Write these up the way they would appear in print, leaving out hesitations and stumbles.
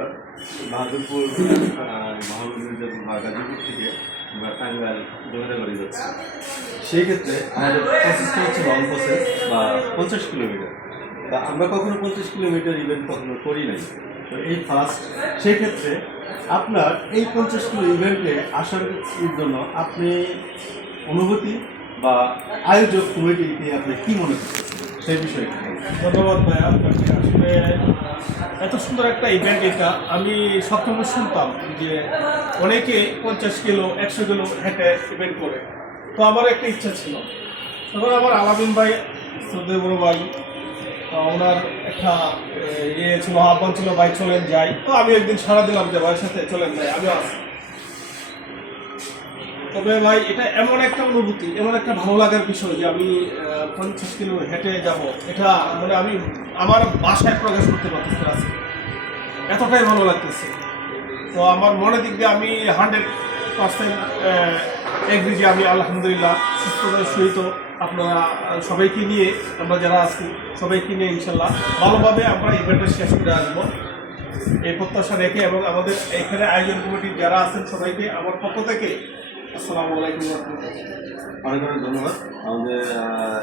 ব্যাপার। বাহাদুরপুর মহানগরীর বা গাজীপুর থেকে আমরা টাঙ্গাইল জমিদাবাড়ি যাচ্ছি। সেই ক্ষেত্রে আমাদের প্রসেসটা হচ্ছে লং প্রসেস বা 50 কিলোমিটার। তা আমরা কখনো 50 কিলোমিটার ইভেন্ট কখনো করি নাই, তো এই ফার্স্ট। সেই ক্ষেত্রে আপনার এই 50 কিলো ইভেন্টে আসার জন্য আপনি অনুভূতি বা আয়োজক কমিটিকে আপনি কী মনে করতেছেন সেই বিষয়ে? ধন্যবাদ ভাইয়া আপনাকে। আসলে এত সুন্দর একটা ইভেন্ট এটা আমি সবসময় শুনতাম যে অনেকে 50 কিলো 100 কিলো হেঁটে ইভেন্ট করে, তো আমারও একটা ইচ্ছা ছিল। তখন আমার আলামিন ভাই শ্রদ্ধেয় বড় ভাই ওনার একটা ছিল, আহ্বান ছিল ভাই চলেন যাই। তো আমি একদিন সারা দিলাম যে ভাইয়ের সাথে চলেন যাই, আমিও আসি। তবে ভাই এটা এমন একটা অনুভূতি, এমন একটা ভালো লাগার বিষয় যে আমি 50 কিলো হেঁটে যাব, এটা মানে আমি আমার বাসায় প্রকাশ করতে পারতেছি না, এতটাই ভালো লাগতেছে। তো আমার মনের দিক দিয়ে আমি 100% এগ্রি যে আমি আলহামদুলিল্লাহ সুস্থতার সহিত আপনারা সবাইকে নিয়ে, আমরা যারা আছি সবাইকে নিয়ে ইনশাল্লাহ ভালোভাবে আমরা ইভেন্টটা শেষ করে আসবো এই প্রত্যাশা রেখে। এবং আমাদের এখানে আয়োজন কমিটির যারা আছেন সবাইকে আমার পক্ষ থেকে আসসালামু আলাইকুম। অনেক অনেক ধন্যবাদ আমাদের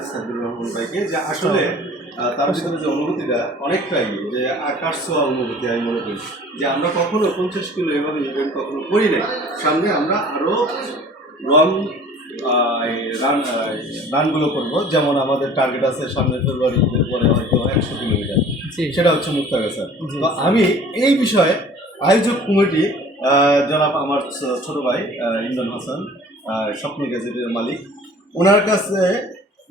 সাইদুর রহমান ভাইকে, যে আসলে তার ভিতরে যে অনুভূতিটা অনেকটাই যে আকাশ ছোঁয়া অনুভূতি। আমি মনে করি যে আমরা কখনো 50 কিলো এভাবে ইভেন্ট কখনো করি নাই। সামনে আমরা আরও লং রানগুলো করবো, যেমন আমাদের টার্গেট আছে সামনে ফেব্রুয়ারি ঈদের পরে হয়তো 100 কিলোমিটার, সেটা হচ্ছে মুক্তাগাছা। তো আমি এই বিষয়ে আয়োজক কমিটি জনাব আমার ছোট ভাই ইমরান হাসান, স্বপ্ন গ্যাজেটের মালিক, ওনার কাছে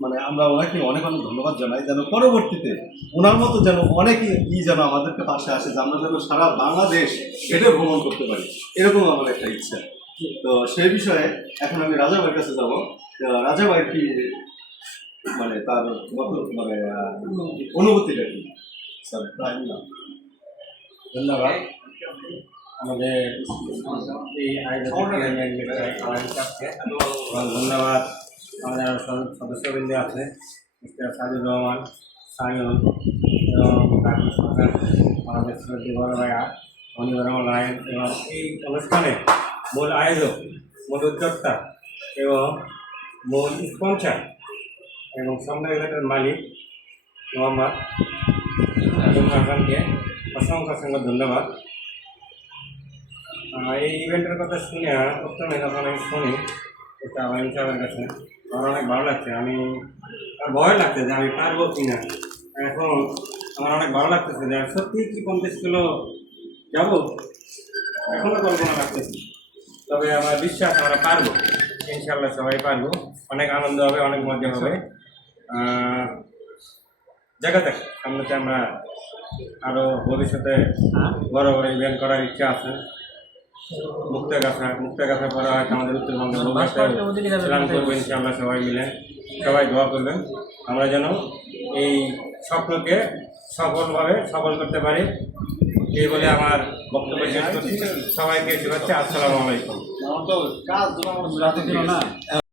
মানে আমরা ওনাকে অনেক অনেক ধন্যবাদ জানাই, যেন পরবর্তীতে ওনার মতো যেন অনেকে যেন আমাদেরকে পাশে আসে, যে আমরা যেন সারা বাংলাদেশ এটা ভ্রমণ করতে পারি, এরকম আমার একটা ইচ্ছা। তো সেই বিষয়ে এখন আমি রাজা ভাইয়ের কাছে যাবো। রাজা ভাই কি মানে তার মতো মানে অনুভূতিটা কি? স্যার ধন্যবাদ আমাদের এই আয়োজনকে এবং ধন্যবাদ আমাদের সদস্যবৃন্দ আছে, মিস্টার সাইদুর রহমান, সাইনুল এবং আমাদের শ্রদ্ধেয় বড় ভাইয়া মনিবুর রহমান রায়ন, এবং এই অনুষ্ঠানে মূল আয়োজক, মূল উদ্যোক্তা এবং মূল স্পন্সার এবং সম্মেলনের মালিক মোহাম্মদ হাসানকে অসংখ্য অসংখ্য ধন্যবাদ। এই ইভেন্টের কথা শুনে প্রথমে যখন আমি শুনি এটা আলামিন সাহেবের কাছে, আমার অনেক ভালো লাগছে। আর ভয় লাগছে যে আমি পারবো কি না। এখন আমার অনেক ভালো লাগতেছে যে সত্যি কি 50 কিলো যাবো, এখনও কল্পনা লাগতেছে। তবে আমার বিশ্বাস আমরা পারবো, ইনশাল্লাহ সবাই পারবো। অনেক আনন্দ হবে, অনেক মজা হবে। জায়গাতে সামনেতে আমরা আরও ভবিষ্যতে বড় বড় ইভেন্ট করার ইচ্ছা আছে। মুক্তাগাছা পরে হয়তো আমাদের উত্তরবঙ্গের প্ল্যান করবো ইনশাআল্লাহ। সবাই মিলে সবাই দোয়া করবেন আমরা যেন এই স্বপ্নকে সফল করতে পারি। এই বলে আমার বক্তব্য শেষ করছি। সবাইকে শুভেচ্ছা, আসসালামু আলাইকুম।